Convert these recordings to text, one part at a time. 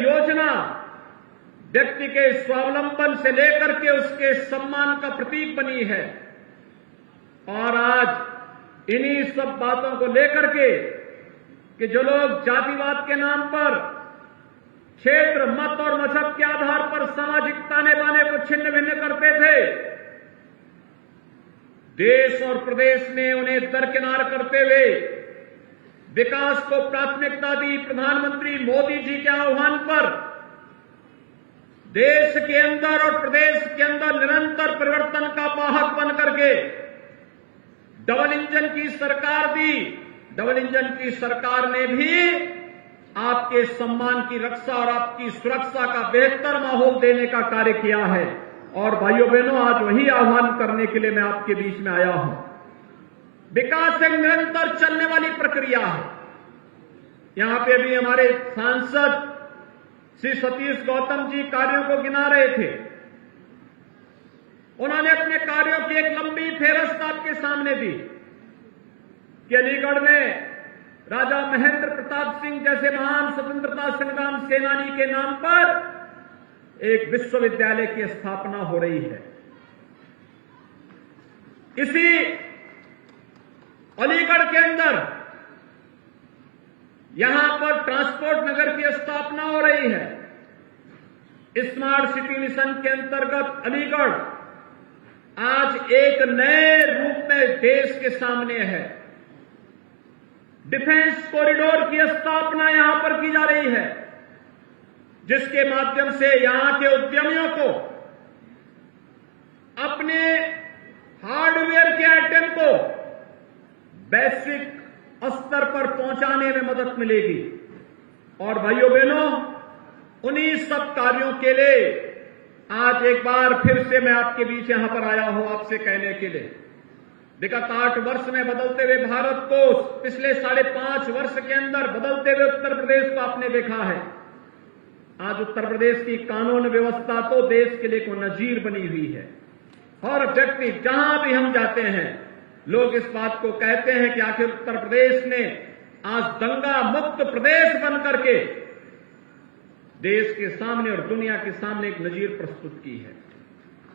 योजना व्यक्ति के स्वावलंबन से लेकर के उसके सम्मान का प्रतीक बनी है। और आज इन्हीं सब बातों को लेकर के कि जो लोग जातिवाद के नाम पर, क्षेत्र, मत और मजहब के आधार पर सामाजिक ताने बाने को छिन्न भिन्न करते थे, देश और प्रदेश ने उन्हें दरकिनार करते हुए विकास को प्राथमिकता दी। प्रधानमंत्री मोदी जी के आह्वान पर देश के अंदर और प्रदेश के अंदर निरंतर परिवर्तन का वाहक बन करके डबल इंजन की सरकार दी। डबल इंजन की सरकार ने भी आपके सम्मान की रक्षा और आपकी सुरक्षा का बेहतर माहौल देने का कार्य किया है। और भाइयों बहनों, आज वही आह्वान करने के लिए मैं आपके बीच में आया हूं। विकास एक निरंतर चलने वाली प्रक्रिया है। यहां पे भी हमारे सांसद श्री सतीश गौतम जी कार्यों को गिना रहे थे। उन्होंने अपने कार्यों की एक लंबी फेहरिस्त आपके सामने दी कि अलीगढ़ में राजा महेंद्र प्रताप सिंह जैसे महान स्वतंत्रता संग्राम सेनानी के नाम पर एक विश्वविद्यालय की स्थापना हो रही है। इसी अलीगढ़ के अंदर यहां पर ट्रांसपोर्ट नगर की स्थापना हो रही है। स्मार्ट सिटी मिशन के अंतर्गत अलीगढ़ आज एक नए रूप में देश के सामने है। डिफेंस कॉरिडोर की स्थापना यहां पर की जा रही है, जिसके माध्यम से यहां के उद्यमियों को अपने हार्डवेयर के आइटम को वैश्विक स्तर पर पहुंचाने में मदद मिलेगी। और भाइयों बहनों, उन्हीं सब कार्यों के लिए आज एक बार फिर से मैं आपके बीच यहां पर आया हूं आपसे कहने के लिए। विगत 8 वर्ष में बदलते हुए भारत को, पिछले 5.5 वर्ष के अंदर बदलते हुए उत्तर प्रदेश को आपने देखा है। आज उत्तर प्रदेश की कानून व्यवस्था तो देश के लिए को नजीर बनी हुई है। हर व्यक्ति जहां भी हम जाते हैं, लोग इस बात को कहते हैं कि आखिर उत्तर प्रदेश ने आज दंगा मुक्त प्रदेश बनकर के देश के सामने और दुनिया के सामने एक नजीर प्रस्तुत की है।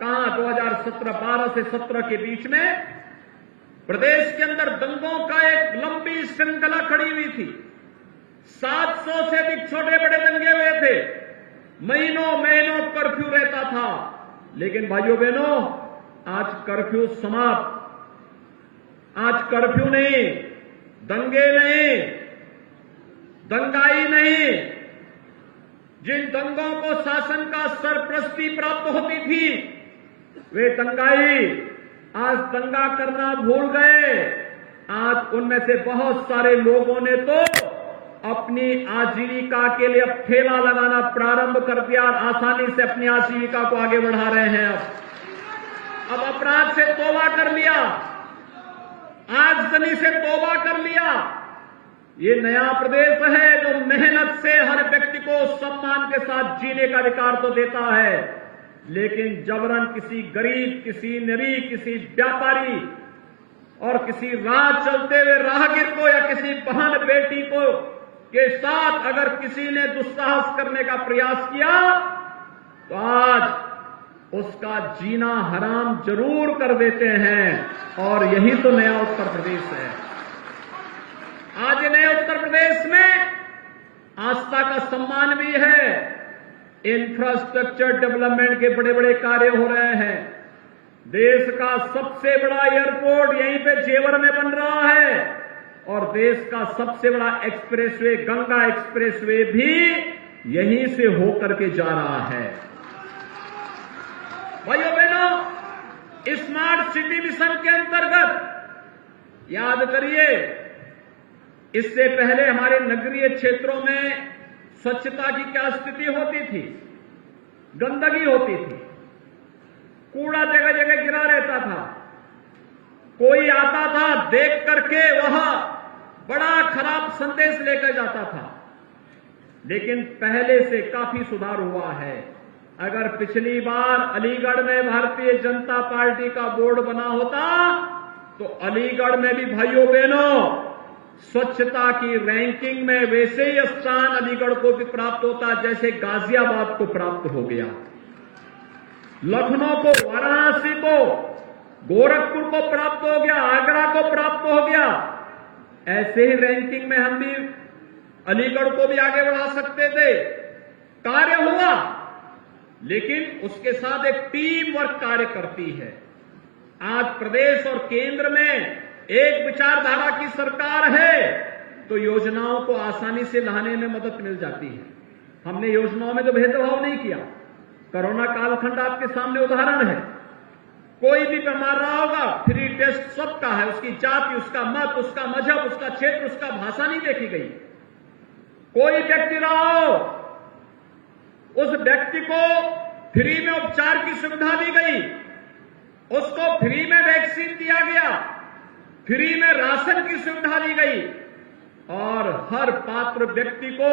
कहां 2012 से 17 के बीच में प्रदेश के अंदर दंगों का एक लंबी श्रृंखला खड़ी हुई थी। 700 से अधिक छोटे बड़े दंगे हुए थे। महीनों महीनों कर्फ्यू रहता था। लेकिन भाइयों बहनों, आज कर्फ्यू समाप्त। आज कर्फ्यू नहीं, दंगे नहीं, दंगाई नहीं। जिन दंगों को शासन का सरपरस्ती प्राप्त होती थी, वे दंगाई आज दंगा करना भूल गए। आज उनमें से बहुत सारे लोगों ने तो अपनी आजीविका के लिए अब ठेला लगाना प्रारंभ कर दिया और आसानी से अपनी आजीविका को आगे बढ़ा रहे हैं। अब अपराध से तौबा कर लिया, आगजनी से तौबा कर लिया। ये नया प्रदेश है जो मेहनत से हर व्यक्ति को सम्मान के साथ जीने का अधिकार तो देता है, लेकिन जबरन किसी गरीब, किसी निरीह, किसी व्यापारी और किसी राह चलते हुए राहगीर को या किसी बहन बेटी को के साथ अगर किसी ने दुस्साहस करने का प्रयास किया तो आज उसका जीना हराम जरूर कर देते हैं। और यही तो नया उत्तर प्रदेश है। आज नए उत्तर प्रदेश में आस्था का सम्मान भी है। इंफ्रास्ट्रक्चर डेवलपमेंट के बड़े बड़े कार्य हो रहे हैं। देश का सबसे बड़ा एयरपोर्ट यहीं पे जेवर में बन रहा है और देश का सबसे बड़ा एक्सप्रेसवे, गंगा एक्सप्रेसवे भी यहीं से होकर के जा रहा है। भाइयों बहनों, स्मार्ट सिटी मिशन के अंतर्गत याद करिए, इससे पहले हमारे नगरीय क्षेत्रों में स्वच्छता की क्या स्थिति होती थी? गंदगी होती थी, कूड़ा जगह जगह गिरा रहता था। कोई आता था, देख करके वह बड़ा खराब संदेश लेकर जाता था। लेकिन पहले से काफी सुधार हुआ है। अगर पिछली बार अलीगढ़ में भारतीय जनता पार्टी का बोर्ड बना होता तो अलीगढ़ में भी भाइयों बहनों स्वच्छता की रैंकिंग में वैसे ही स्थान अलीगढ़ को भी प्राप्त होता जैसे गाजियाबाद को प्राप्त हो गया, लखनऊ को, वाराणसी को, गोरखपुर को प्राप्त हो गया, आगरा को प्राप्त हो गया। ऐसे ही रैंकिंग में हम भी अलीगढ़ को भी आगे बढ़ा सकते थे। कार्य हुआ, लेकिन उसके साथ एक टीम वर्क कार्य करती है। आज प्रदेश और केंद्र में एक विचारधारा की सरकार है तो योजनाओं को आसानी से लाने में मदद मिल जाती है। हमने योजनाओं में तो भेदभाव नहीं किया। कोरोना कालखंड आपके सामने उदाहरण है। कोई भी बीमार रहा होगा, फ्री टेस्ट सबका है, उसकी जाति, उसका मत, उसका मजहब, उसका क्षेत्र, उसका भाषा नहीं देखी गई। कोई व्यक्ति रहा हो, उस व्यक्ति को फ्री में उपचार की सुविधा दी गई, उसको फ्री में वैक्सीन दिया गया, फ्री में राशन की सुविधा दी गई और हर पात्र व्यक्ति को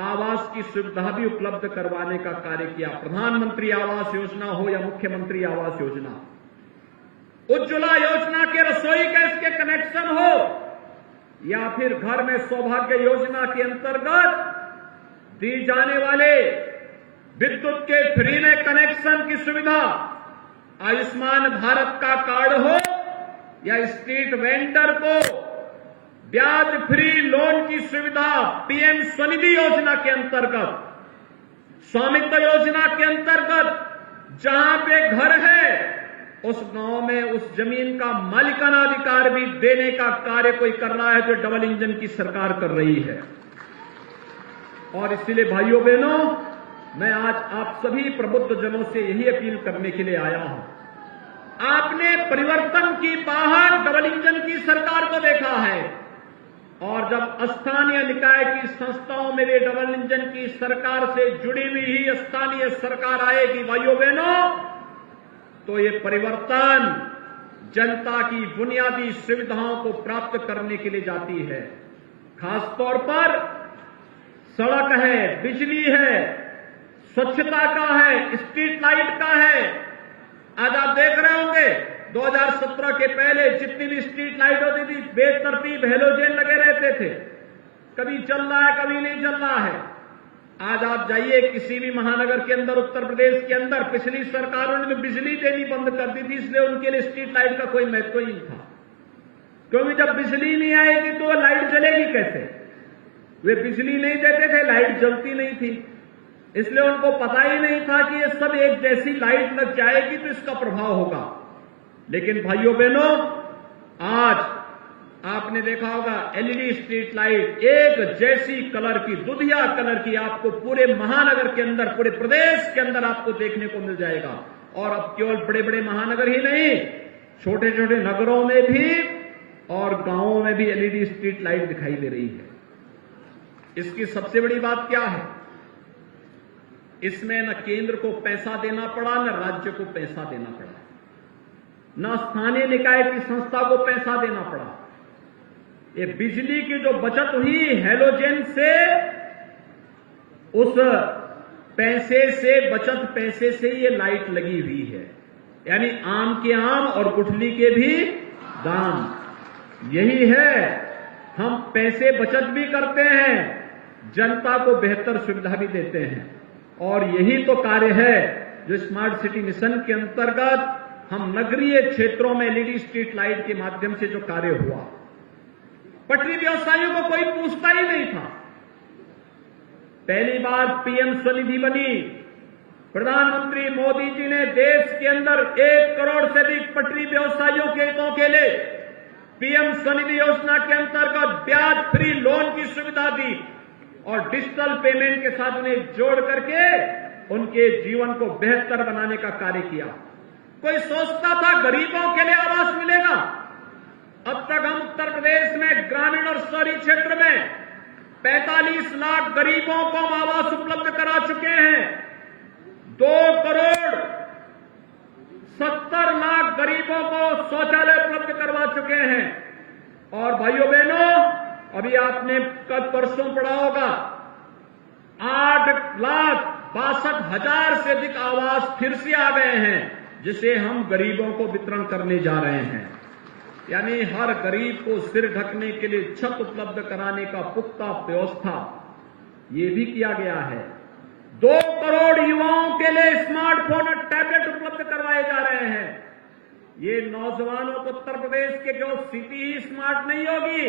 आवास की सुविधा भी उपलब्ध करवाने का कार्य किया। प्रधानमंत्री आवास योजना हो या मुख्यमंत्री आवास योजना, उज्ज्वला योजना के रसोई गैस के कनेक्शन हो या फिर घर में सौभाग्य योजना के अंतर्गत दी जाने वाले विद्युत के फ्री में कनेक्शन की सुविधा, आयुष्मान भारत का कार्ड हो या स्ट्रीट वेंडर को ब्याज फ्री लोन की सुविधा, पीएम स्वनिधि योजना के अंतर्गत, स्वामित्व योजना के अंतर्गत जहां पे घर है उस गांव में उस जमीन का मालिकाना अधिकार भी देने का कार्य कोई कर रहा है जो डबल इंजन की सरकार कर रही है। और इसलिए भाइयों बहनों, मैं आज आप सभी प्रबुद्ध जनों से यही अपील करने के लिए आया हूं। आपने परिवर्तन की बाहर डबल इंजन की सरकार को देखा है और जब स्थानीय निकाय की संस्थाओं में भी डबल इंजन की सरकार से जुड़ी हुई ही स्थानीय सरकार आएगी भाइयों बहनों, तो ये परिवर्तन जनता की बुनियादी सुविधाओं को प्राप्त करने के लिए जाती है। खासतौर पर सड़क है, बिजली है, स्वच्छता का है, स्ट्रीट लाइट का है। आज आप देख रहे होंगे 2017 के पहले जितनी भी स्ट्रीट लाइट होती थी बेतरतीब हेलोजन लगे रहते थे, कभी चल रहा है कभी नहीं चल रहा है। आज आप जाइए किसी भी महानगर के अंदर, उत्तर प्रदेश के अंदर, पिछली सरकारों ने तो बिजली देनी बंद कर दी थी, इसलिए उनके लिए स्ट्रीट लाइट का कोई महत्व ही नहीं था, क्योंकि जब बिजली नहीं आएगी तो लाइट जलेगी कैसे। वे बिजली नहीं देते थे, लाइट जलती नहीं थी, इसलिए उनको पता ही नहीं था कि ये सब एक जैसी लाइट लग जाएगी तो इसका प्रभाव होगा। लेकिन भाइयों बहनों, आज आपने देखा होगा एलईडी स्ट्रीट लाइट एक जैसी कलर की, दुधिया कलर की आपको पूरे महानगर के अंदर, पूरे प्रदेश के अंदर आपको देखने को मिल जाएगा। और अब केवल बड़े बड़े महानगर ही नहीं, छोटे छोटे नगरों में भी और गांवों में भी एलईडी स्ट्रीट लाइट दिखाई दे रही है। इसकी सबसे बड़ी बात क्या है, इसमें न केंद्र को पैसा देना पड़ा, न राज्य को पैसा देना पड़ा, न स्थानीय निकाय की संस्था को पैसा देना पड़ा। ये बिजली की जो बचत हुई हेलोजन से, उस पैसे से, बचत पैसे से ये लाइट लगी हुई है। यानी आम के आम और गुठली के भी दाम। यही है, हम पैसे बचत भी करते हैं, जनता को बेहतर सुविधा भी देते हैं। और यही तो कार्य है जो स्मार्ट सिटी मिशन के अंतर्गत हम नगरीय क्षेत्रों में एलईडी स्ट्रीट लाइट के माध्यम से जो कार्य हुआ। पटरी व्यवसायियों को कोई पूछता ही नहीं था। पहली बार पीएम स्वनिधि बनी, प्रधानमंत्री मोदी जी ने देश के अंदर 1 करोड़ से अधिक पटरी व्यवसायियों के हितों के लिए पीएम स्वनिधि योजना के अंतर्गत ब्याज फ्री लोन की सुविधा दी और डिजिटल पेमेंट के साथ उन्हें जोड़ करके उनके जीवन को बेहतर बनाने का कार्य किया। कोई सोचता था गरीबों के लिए आवास मिलेगा? अब तक हम उत्तर प्रदेश में ग्रामीण और शहरी क्षेत्र में 45 लाख गरीबों को हम आवास उपलब्ध करा चुके हैं। 2 करोड़ 70 लाख गरीबों को शौचालय उपलब्ध करवा चुके हैं। और भाइयों बहनों, अभी आपने कल परसों पढ़ा होगा 8,62,000 से अधिक आवास फिर से आ गए हैं, जिसे हम गरीबों को वितरण करने जा रहे हैं। यानी हर गरीब को सिर ढकने के लिए छत उपलब्ध कराने का पुख्ता व्यवस्था ये भी किया गया है। 2 करोड़ युवाओं के लिए स्मार्टफोन और टैबलेट उपलब्ध करवाए जा रहे हैं। ये नौजवानों को उत्तर प्रदेश के जो सिटी ही स्मार्ट नहीं होगी,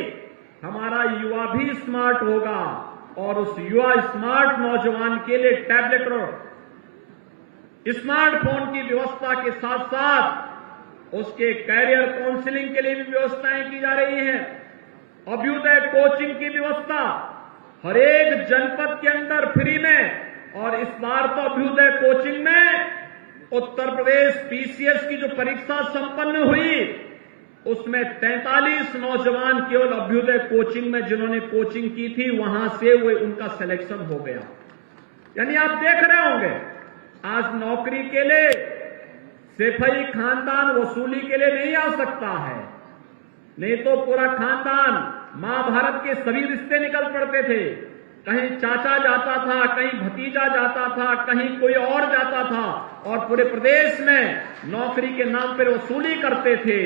हमारा युवा भी स्मार्ट होगा और उस युवा स्मार्ट नौजवान के लिए टैबलेट और स्मार्टफोन की व्यवस्था के साथ साथ उसके कैरियर काउंसलिंग के लिए भी व्यवस्थाएं की जा रही हैं। अभ्युदय कोचिंग की व्यवस्था हर एक जनपद के अंदर फ्री में, और इस बार तो अभ्युदय कोचिंग में उत्तर प्रदेश पीसीएस की जो परीक्षा संपन्न हुई उसमें 43 नौजवान केवल अभ्युदय कोचिंग में जिन्होंने कोचिंग की थी वहां से वो उनका सिलेक्शन हो गया। यानी आप देख रहे होंगे आज नौकरी के लिए सिर्फ ही खानदान वसूली के लिए नहीं आ सकता है, नहीं तो पूरा खानदान महाभारत के सभी रिश्ते निकल पड़ते थे। कहीं चाचा जाता था, कहीं भतीजा जाता था, कहीं कोई और जाता था और पूरे प्रदेश में नौकरी के नाम पर वसूली करते थे।